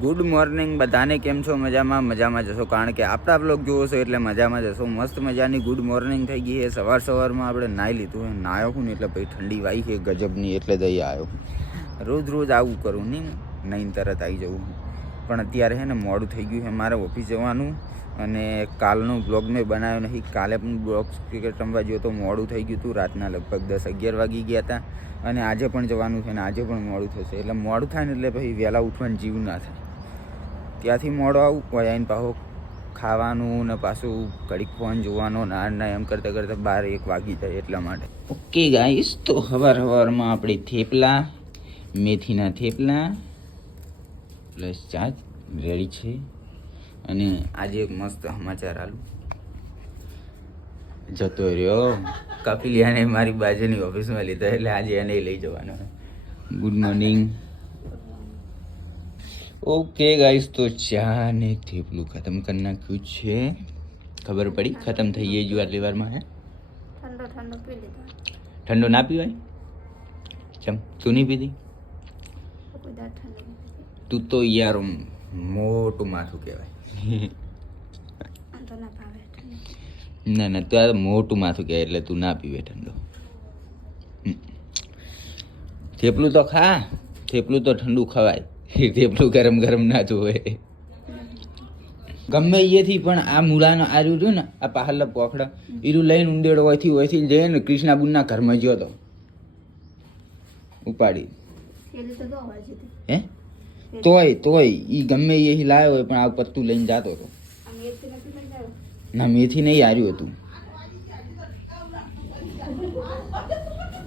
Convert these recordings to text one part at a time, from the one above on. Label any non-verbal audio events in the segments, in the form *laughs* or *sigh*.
Good morning બધાને કેમ છો? મજામાં મજામાં જશો કારણ કે આપણા બ્લોગ જુઓ છો એટલે મજામાં જશો મસ્ત મજાની ગુડ મોર્નિંગ થઈ ગઈ છે. સવાર સવારમાં આપણે નાહી લીધું નાહ્યો હું ને એટલે પછી ઠંડી વાઈ છે, ગજબની, એટલે જઈ આવ્યો રોજ રોજ આવું કરું નહીં નહીં તરત આવી જવું પણ અત્યારે છે ને મોડું થઈ ગયું છે. મારે ઓફિસ જવાનું અને કાલનો બ્લોગ મેં બનાવ્યો નહીં. કાલે પણ બ્લોગ ક્રિકેટ રમવા ગયો તો મોડું થઈ ગયું હતું. રાતના લગભગ દસ અગિયાર વાગી ગયા હતા. અને આજે પણ જવાનું છે ને આજે પણ મોડું થશે. એટલે મોડું થાય ને એટલે પછી વહેલા ઉઠવાનું જીવ ના થાય. ત્યાંથી મોડો આવું? કોઈ આવીને પાછો ખાવાનું ને પાછું ઘડીક ફોન જોવાનો ના ના એમ કરતાં કરતાં બાર એક વાગી જાય એટલા માટે. ઓકે ગાઈસ તો હવાર હવારમાં આપણી થેપલા મેથીના થેપલા પ્લસ ચા રેડી છે. અને આજે એક મસ્ત સમાચાર આલું. જતો રહ્યો. કપિલિયાને મારી બાજુની ઓફિસમાં લીધા એટલે આજે એને લઈ જવાનો ગુડ મોર્નિંગ ઓકે ગાઈસ તો ચા ને થેપલું ખતમ કરી નાખ્યું છે. ખબર પડી? ખતમ થઈ ગઈ જો આટલી વારમાં હે? ઠંડો ઠંડો પી લીધો. ઠંડો ના પીવાય? ચમ તું નહીં પીધી? તો. તું યાર મોટું માથું કહેવાય. ના ના તું આ મોટું માથું કહેવાય એટલે તું ના પીવે ઠંડો. થેપલું તો ખા. થેપલું તો ઠંડુ ખવાય. થેપલું ગરમ ગરમ ના જોવે. ગમે એથી પણ આ મૂળાનો આ રહ્યું રહ્યું ને આ પાહલા પોખડા એરું લઈને ઉંદેડો હોયથી હોયથી જઈએ ને કૃષ્ણાબુનના ઘરમાં ગયો તો. ઉપાડી. હતી. હે? તોય તોય એ ગમે એ લાવ્યો હોય પણ આ પત્તું લઈને જતો હતો. ના મેથી નહીં હાર્યું હતું.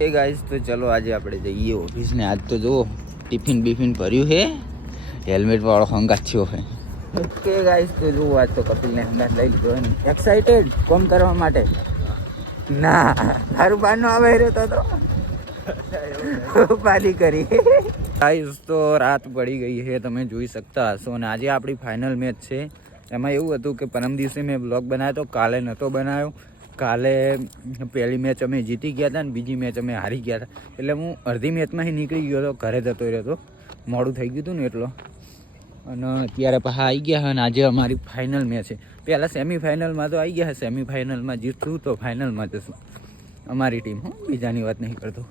*laughs* એ ગાઈસ તો ચલો આજે આપણે જઈએ ઓફિસને આજ તો જુઓ ટિફિન બિફિન ભર્યું છે. હેલ્મેટ વાળો હંગાત થયો છે. ઓકે ગાઈસ તો જુઓ આજ તો કપિલને હંગાત લઈ લીધો ને. એક્સાઇટેડ કોમ કરવા માટે? ના તારું બારનો આવે રહ્યો તો તો. પાલી કરી. ગાઈસ તો રાત પડી ગઈ છે તમે જોઈ શકતા હશો. અને આજે આપણી ફાઇનલ મેચ છે. એમાં એવું હતું કે પરમ દિવસે મેં બ્લોગ બનાવ્યો તો કાલે નહોતો બનાવ્યો. કાલે પહેલી મેચ અમે જીતી ગયા હતા ને બીજી મેચ અમે હારી ગયા હતા એટલે હું અડધી મેચમાંથી નીકળી ગયો હતો, ઘરે જતો રહ્યો હતો. મોડું થઈ ગયું હતું ને એટલો. અને અત્યારે પાછા આવી ગયા અને આજે અમારી ફાઇનલ મેચ છે. પહેલાં સેમિફાઇનલમાં તો આવી ગયા સેમિફાઇનલમાં જીતશું તો ફાઇનલમાં જશું. અમારી ટીમ હું, બીજાની વાત નહીં કરતો.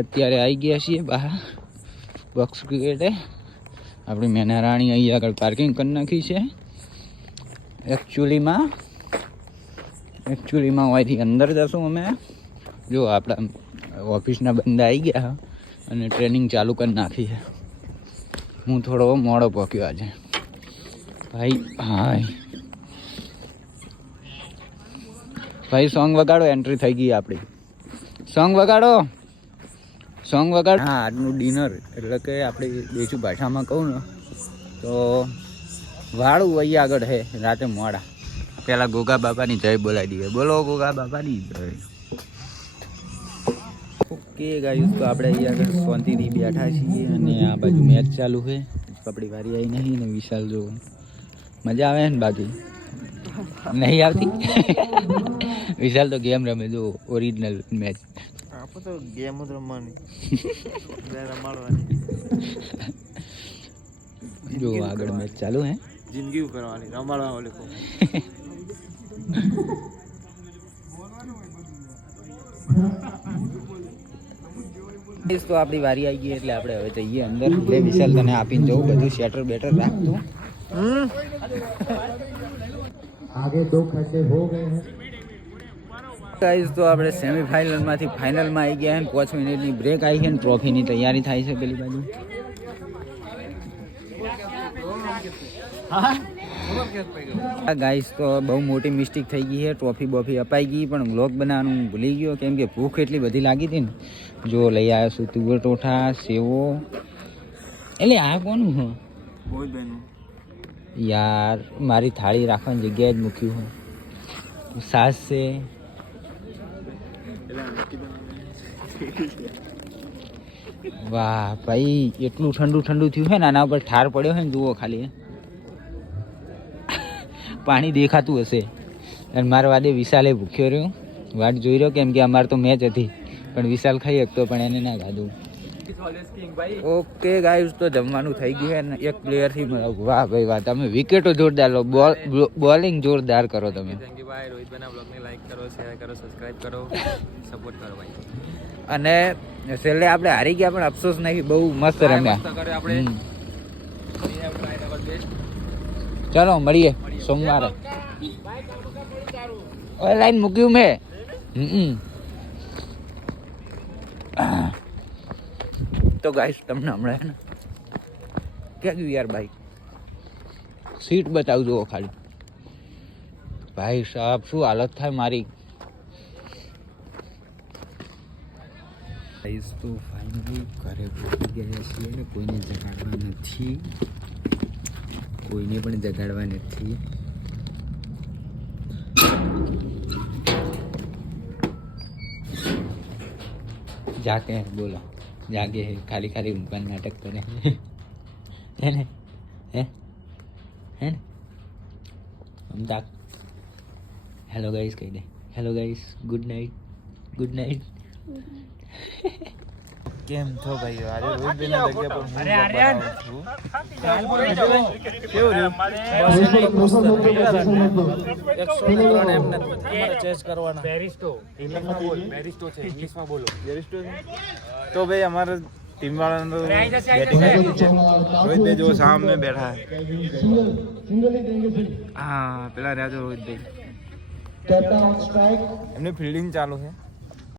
અત્યારે આવી ગયા છીએ બહાર બોક્સ ક્રિકેટે આપણી મેના રાણી અહીં આગળ પાર્કિંગ કરી નાખી છે. એકચ્યુઅલીમાં એકચ્યુઅલીમાં અહીંથી અંદર જશું અમે. જો, આપણા ઓફિસના બંદા આવી ગયા અને ટ્રેનિંગ ચાલુ કરી નાખી છે. હું થોડો મોડો પહોંચ્યો આજે. ભાઈ, હાય. ભાઈ સોંગ વગાડો એન્ટ્રી થઈ ગઈ આપણી. સોંગ વગાડો. સોંગ વગાડ હા, આજનું ડિનર એટલે કે આપણી દેશી ભાષામાં કહું ને, તો વાળું વહી આગળ છે રાતે મોડા. પેલા ગોગા બાપાની જય બોલાવી દઈએ બોલો ગોગા બાપાની જય. ઓકે ગાયું તો આપણે અહીં આગળ શાંતિથી બેઠા છીએ અને આ બાજુ મેચ ચાલુ છે. કપડી વારી આવી નહીં ને વિશાલ જો મજા આવે ને બાકી? નહીં આવતી? *laughs* વિશાલ તો ગેમ રમે જો ઓરિજિનલ મેચ આપણે તો ગેમ જ રમવાની. *laughs* રમાડવાની. જો આગળ મેચ ચાલુ હે. જિંદગી કરવાની રમાડવા *laughs* તો આપણી વારી આવી ગઈ એટલે આપણે હવે જઈએ અંદર. એટલે વિશાલ તને આપીને જવું. બધું શેટર બેટર રાખતું આગે દો ખર્ચે હો ગયે ગાઈઝ તો આપણે સેમીફાઇનલમાંથી ફાઇનલમાં આવી ગયા અને પાંચ મિનિટની બ્રેક આવી છે અને ટ્રોફીની તૈયારી થાય છે પેલી બાજુ. હા? ગાઈસ તો બહુ મોટી મિસ્ટેક થઈ ગઈ છે, ટ્રોફી બોફી અપાઈ ગઈ, પણ બ્લોગ બનાવવાનું ભૂલી ગયો, કેમ કે ભૂખ એટલી બધી લાગી હતી ને. જો લઈ આવ્યો છું તુવેર ટોઠા, સેવો. એટલે આ કોનું હું યાર, મારી થાળી રાખવાની જગ્યાએ જ મૂક્યું હું સાસ છે. વાહ, ભાઈ, એટલું ઠંડુ ઠંડુ થયું છે ને, આના ઉપર ઠાર પડ્યો છે ને, જુઓ ખાલી. પાણી દેખાતું હશે. અને મારા વાદે વિશાલે ભૂખ્યો રહ્યો. વાટ જોઈ રહ્યો કેમ કે અમારે તો મેચ હતી. પણ વિશાલ ખાઈ શકતો પણ એને ના ખાધું. ઓકે ગાઈસ તો જમવાનું થઈ ગયું ને એક પ્લેયરથી વાહ ભાઈ વાહ તમે વિકેટો જોરદાર લો. બોલિંગ જોરદાર કરો તમે. લાઈક કરો શેર કરો સબસ્ક્રાઇબ કરો. સપોર્ટ કરો ભાઈ. અને છેલ્લે આપણે હારી ગયા પણ અફસોસ નહીં બહુ મસ્ત રમ્યા. ચાલો, મળીએ સોમવારે. લાઈન મૂક્યું મેં. હમ તો ગાઈસ તમને હમણાં ક્યાં ગયું યાર ભાઈ સીટ બતાવજો ખાલી. ભાઈ સાહેબ, શું હાલત થાય મારી? તો ફાઇનલી ઘરે પહોંચી ગયા છીએ ને, કોઈને જગાડવા નથી. કોઈને પણ જગાડવા નથી. જાગે, બોલો. જાગે ખાલી ખાલી ઊંઘવાનું નાટક કરે હે. ને? હે? હે ને? અમદાક હેલો ગાઈસ કહી દે. Hello guys good night good night કેમ છો ભાઈ આજે રોહિતભાઈના જગ્યા પર હું કેવું એમ ચેસ કરવાના બેરિસ્ટો ઇંગ્લિશમાં બોલ બેરિસ્ટો છે ઇંગ્લિશમાં બોલો બેરિસ્ટો તો ભાઈ અમારે ટીમ વાળાનો બેટિંગ રોહિતભાઈ જો સામે બેઠા હા પેલા રાજો રોહિતભાઈ એમની ફિલ્ડિંગ ચાલુ છે